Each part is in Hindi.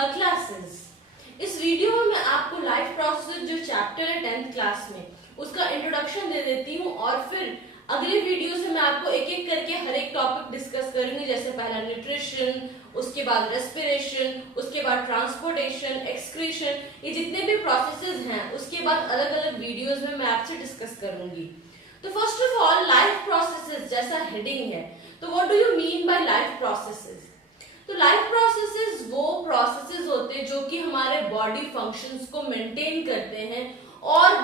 हर क्लासेस। इस वीडियो में मैं आपको लाइफ प्रोसेस जो चैप्टर है 10th क्लास में उसका इंट्रोडक्शन दे देती हूँ और फिर अगले वीडियो से मैं आपको एक एक करके हर एक टॉपिक डिस्कस करूंगी। जैसे पहला न्यूट्रिशन, उसके बाद रेस्पिरेशन, उसके बाद ट्रांसपोर्टेशन, एक्सक्रीशन, ये जितने भी प्रोसेसेस हैं उसके बाद अलग अलग वीडियोस में मैं आपसे डिस्कस करूंगी। तो first of all life processes जैसा हेडिंग है, तो what do you mean by life processes? तो लाइफ प्रोसेसेस वो प्रोसेसेस होते हैं जो कि हमारे बॉडी फंक्शंस को मेंटेन करते हैं और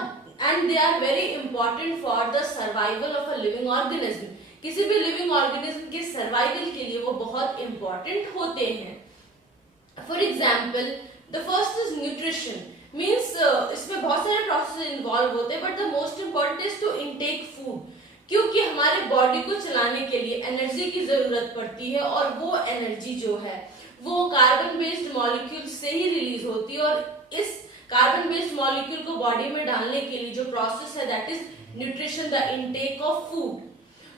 and they are very important for the survival of a living organism. किसी भी लिविंग ऑर्गेनिज्म के सर्वाइवल के लिए वो बहुत इंपॉर्टेंट होते हैं। For example the first is nutrition, means इसमें बहुत सारे प्रोसेस इन्वॉल्व होते हैं but the most important is to intake food, क्योंकि हमारे बॉडी को चलाने के लिए एनर्जी की जरूरत पड़ती है और वो एनर्जी जो है वो कार्बन बेस्ड मॉलिक्यूल से ही रिलीज होती है और इस कार्बन बेस्ड मॉलिक्यूल को बॉडी में डालने के लिए जो प्रोसेस है that is nutrition, the intake of food.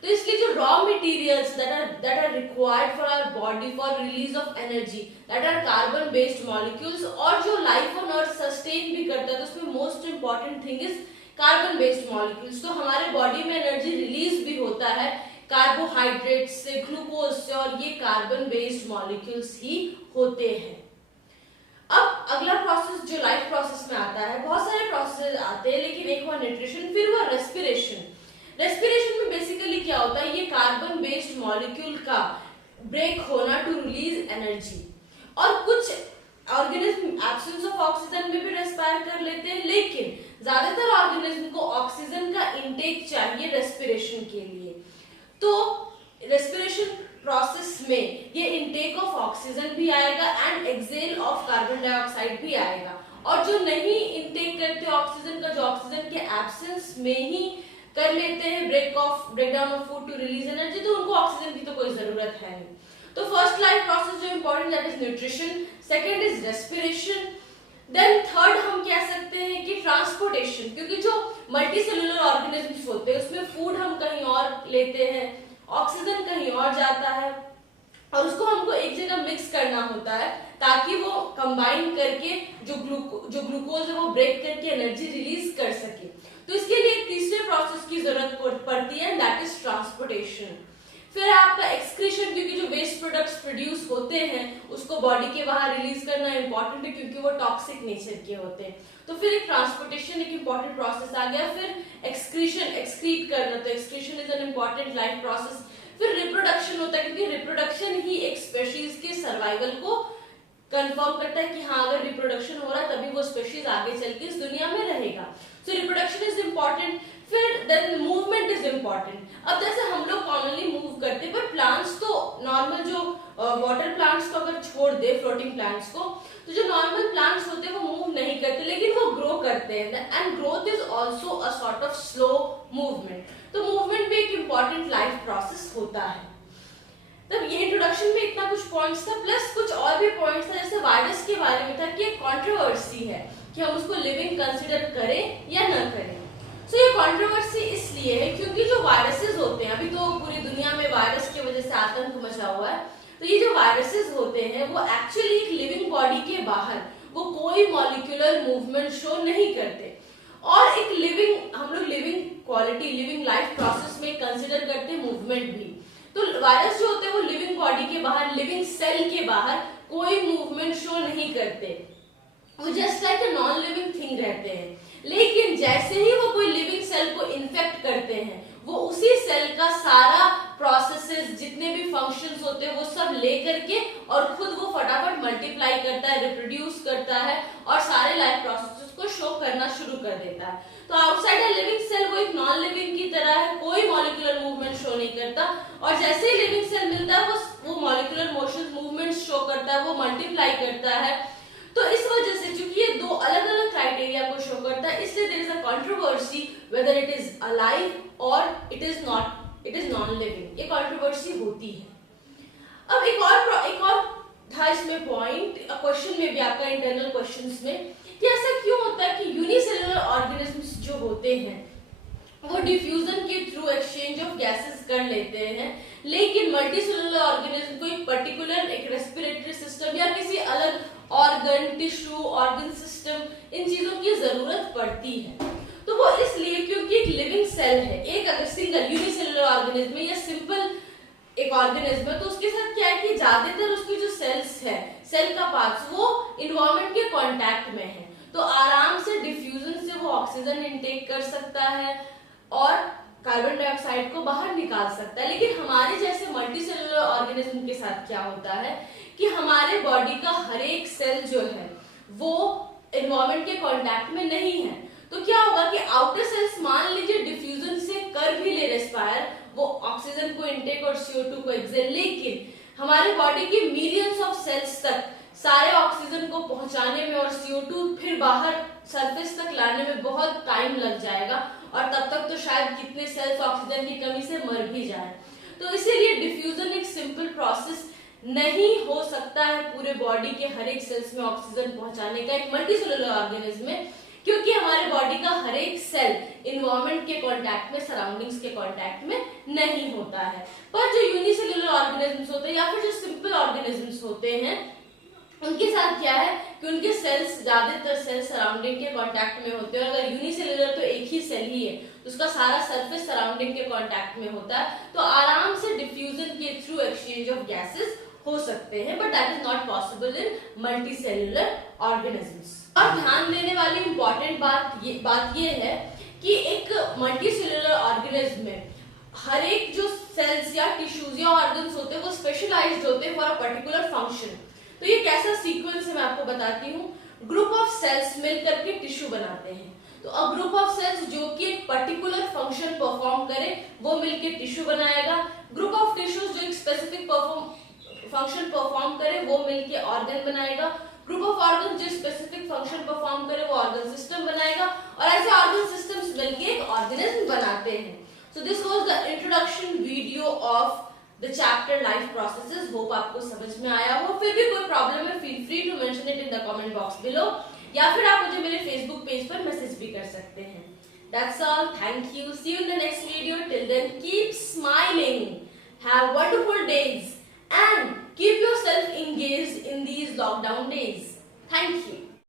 तो इसके जो raw materials that are required for our body for release of energy that are carbon based molecules, और जो लाइफ ऑन अर्थ सस्टेन भी करता है तो उसमें most important thing is carbon based molecules. तो हमारे बॉडी में एनर्जी रिलीज भी होता है कार्बोहाइड्रेट से, ग्लूकोज से, और ये कार्बन बेस्ड मॉलिक्यूल्स ही होते हैं। अब अगला प्रोसेस जो लाइफ प्रोसेस में आता है, बहुत सारे प्रोसेस आते हैं लेकिन एक हुआ न्यूट्रिशन, फिर हुआ रेस्पिरेशन। रेस्पिरेशन में बेसिकली क्या होता है, ये कार्बन बेस्ड मॉलिक्यूल का ब्रेक होना टू रिलीज एनर्जी। और कुछ ऑर्गेनिज्म एब्सेंस ऑफ ऑक्सीजन में भी रेस्पायर कर लेते हैं, लेकिन ज्यादातर ऑर्गेनिज्म को ऑक्सीजन का इंटेक चाहिए रेस्पिरेशन के लिए। तो रेस्पिरेशन प्रोसेस में ये इंटेक ऑफ ऑक्सीजन भी आएगा and excel of carbon dioxide भी आएगा। और जो नहीं इंटेक करते ऑक्सीजन का, जो ऑक्सीजन के एब्सेंस में ही कर लेते हैं breakdown of food to release energy, तो उनको ऑक्सीजन की तो कोई जरूरत है नहीं। तो फर्स्ट लाइफ प्रोसेस जो important that is nutrition, second is respiration, then third हम कह सकते हैं कि ट्रांसपोर्टेशन, क्योंकि जो मल्टी सेलुलर ऑर्गेनिजम्स होते हैं उसमें फूड हम कहीं और लेते हैं, ऑक्सीजन कहीं और जाता है और उसको हमको एक जगह मिक्स करना होता है ताकि वो कंबाइन करके जो ग्लूकोज है वो ब्रेक करके एनर्जी रिलीज कर सके। तो इसके लिए एक तीसरे प्रोसेस की जरूरत पड़ती है दैट इज ट्रांसपोर्टेशन। फिर आपका एक्सक्रीशन, क्योंकि जो वेस्ट प्रोडक्ट्स प्रोड्यूस होते हैं उसको बॉडी के बाहर रिलीज करना इंपॉर्टेंट है क्योंकि वो टॉक्सिक नेचर के होते हैं। तो फिर एक ट्रांसपोर्टेशन एक इंपॉर्टेंट प्रोसेस आ गया। फिर एक्सक्रीशन, एक्सक्रीट करना, तो excretion is an important life process. फिर रिप्रोडक्शन होता है क्योंकि रिप्रोडक्शन ही एक स्पेशीज के सर्वाइवल को कंफर्म करता है कि हाँ अगर रिप्रोडक्शन हो रहा है तभी वो स्पेशीज आगे चल के इस दुनिया में रहेगा। सो रिप्रोडक्शन इज इम्पॉर्टेंट। फिर देन मूवमेंट इज इम्पॉर्टेंट। अब जैसे हम लोग कॉमनली मूव करते हैं पर प्लांट्स तो नॉर्मल जो वाटर प्लांट्स को अगर छोड़ दे, फ्लोटिंग प्लांट्स को, तो जो नॉर्मल प्लांट्स होते हैं वो मूव नहीं करते लेकिन वो ग्रो करते हैं and growth is also a sort of slow movement. तो मूवमेंट भी एक इम्पॉर्टेंट लाइफ प्रोसेस होता है। तब ये इंट्रोडक्शन में इतना कुछ पॉइंट्स था, प्लस कुछ और भी पॉइंट्स था। जैसे वायरस के बारे में था कि एक कंट्रोवर्सी है कि हम उसको लिविंग कंसीडर करें या न करें। सो ये कंट्रोवर्सी इसलिए है क्योंकि जो वायरसेस होते हैं, अभी तो पूरी दुनिया में वायरस की वजह से आतंक मचा हुआ है, तो ये जो वायरसेस होते हैं वो एक्चुअली एक लिविंग बॉडी के बाहर वो कोई मॉलिक्यूलर मूवमेंट शो नहीं करते और एक लिविंग, हम लोग living quality, living life process में कंसिडर करते हैं मूवमेंट भी। तो वायरस जो होते हैं वो लिविंग बॉडी के बाहर, लिविंग सेल के बाहर कोई मूवमेंट शो नहीं करते, वो just like a non living thing रहते हैं। लेकिन जैसे ही वो कोई लिविंग सेल को इन्फेक्ट करते हैं वो उसी सेल का सारा प्रोसेसेस, जितने भी फंक्शंस होते हैं वो सब लेकर के और खुद वो फटाफट मल्टीप्लाई करता है, रिप्रोड्यूस करता है और सारे लाइफ प्रोसेसेस को शो करना शुरू कर देता है। तो आउटसाइड अ लिविंग सेल वो एक नॉन लिविंग की तरह है, कोई मॉलिक्यूलर मूवमेंट शो नहीं करता और जैसे ही लिविंग सेल मिलता है वो मॉलिक्यूलर मोशन मूवमेंट शो करता है, वो मल्टीप्लाई करता है। तो इस वजह से चूंकि ये दो अलग अलग क्राइटेरिया को शो करता है, इसलिए there is a controversy whether it is alive or it is non living. ये कंट्रोवर्सी होती है। अब एक और था इसमें पॉइंट क्वेश्चन में भी, आपका इंटरनल क्वेश्चंस में, कि ऐसा क्यों होता है कि यूनिसेलुलर ऑर्गेनिजम्स जो होते हैं वो डिफ्यूजन के थ्रू एक्सचेंज ऑफ गैसेस कर लेते हैं, लेकिन मल्टीसेलुलर ऑर्गेनिज्म को एक पर्टिकुलर एक रेस्पिरेटरी सिस्टम या किसी अलग ऑर्गन, टिश्यू, ऑर्गन सिस्टम, इन चीजों की जरूरत पड़ती है। तो वो इसलिए क्योंकि एक लिविंग सेल है, एक अगर सिंगल यूनिसेलुलर ऑर्गेनिज्म या सिंपल एक ऑर्गेनिज्म है, तो उसके साथ क्या है कि ज्यादातर उसकी जो सेल्स है, सेल का पार्ट्स, वो इन्वायरमेंट के कांटेक्ट में है, तो आराम से डिफ्यूजन से वो ऑक्सीजन इनटेक कर सकता है और कार्बन डाइऑक्साइड को बाहर निकाल सकता है। लेकिन हमारे जैसे मल्टीसेलुलर ऑर्गेनिज्म के साथ क्या होता है कि हमारे बॉडी का हर एक सेल जो है वो एनवायरनमेंट के कांटेक्ट में नहीं है। तो क्या होगा कि आउटर सेल्स मान लीजिए डिफ्यूजन से कर भी ले रेस्पायर, वो ऑक्सीजन को इनटेक और CO2 को एक्सेल, लेकिन हमारे बॉडी के मिलियंस ऑफ सेल्स तक सारे ऑक्सीजन को पहुंचाने में और CO2 फिर बाहर सरफेस तक लाने में बहुत टाइम लग जाएगा, और तब तक तो शायद कितने सेल्स ऑक्सीजन की कमी से मर भी जाए। तो इसीलिए डिफ्यूजन एक सिंपल प्रोसेस नहीं हो सकता है पूरे बॉडी के हर एक सेल्स में ऑक्सीजन पहुंचाने का एक मल्टीसेलुलर ऑर्गेनिज्म में, क्योंकि हमारे बॉडी का हर एक सेल इन्वायरमेंट के कांटेक्ट में, सराउंडिंग्स के कांटेक्ट में नहीं होता है। पर जो यूनिसेलुलर ऑर्गेनिजम्स होते हैं या फिर जो सिंपल ऑर्गेनिजम्स होते हैं, उनके साथ क्या है कि उनके सेल्स, ज्यादातर सेल्स सराउंडिंग के कांटेक्ट में होते हैं। अगर यूनिसेलुलर तो एक ही सेल ही है, तो उसका सारा सरफेस सराउंडिंग के कांटेक्ट में होता है, तो आराम से डिफ्यूजन के थ्रू एक्सचेंज ऑफ गैसेस हो सकते हैं, but that is not possible in multicellular organisms. और ध्यान देने वाली इंपॉर्टेंट बात ये है कि एक मल्टीसेलुलर ऑर्गेनिज्म में हर एक जो सेल्स या टिश्यूज या ऑर्गन्स होते हैं वो स्पेशलाइज्ड होते हैं फॉर अ पर्टिकुलर फंक्शन। तो ये कैसा सीक्वेंस है मैं आपको बताती हूँ। ग्रुप ऑफ सेल्स मिलकर के टिश्यू बनाते हैं, तो अ ग्रुप ऑफ सेल्स जो कि एक पर्टिकुलर फंक्शन परफॉर्म करे वो मिलकर टिश्यू बनाएगा। ग्रुप ऑफ टिश्यूज जो एक स्पेसिफिक फंक्शन परफॉर्म करे वो मिलकर ऑर्गन बनाएगा। ग्रुप ऑफ ऑर्गन जो स्पेसिफिक फंक्शन परफॉर्म करे वो ऑर्गन सिस्टम बनाएगा, और ऐसे ऑर्गन सिस्टम्स मिलकर एक ऑर्गेनिज्म बनाते हैं। So this was the introduction video of the chapter life processes. Hope आपको समझ में आया हो। फिर भी कोई प्रॉब्लम है, feel free to mention it in the comment box below, या फिर आप मुझे मेरे फेसबुक पेज पर मैसेज भी कर सकते हैं। That's all. Thank you. See you in the next video. Till then, keep smiling. Have wonderful days and keep yourself engaged in these lockdown days. Thank you.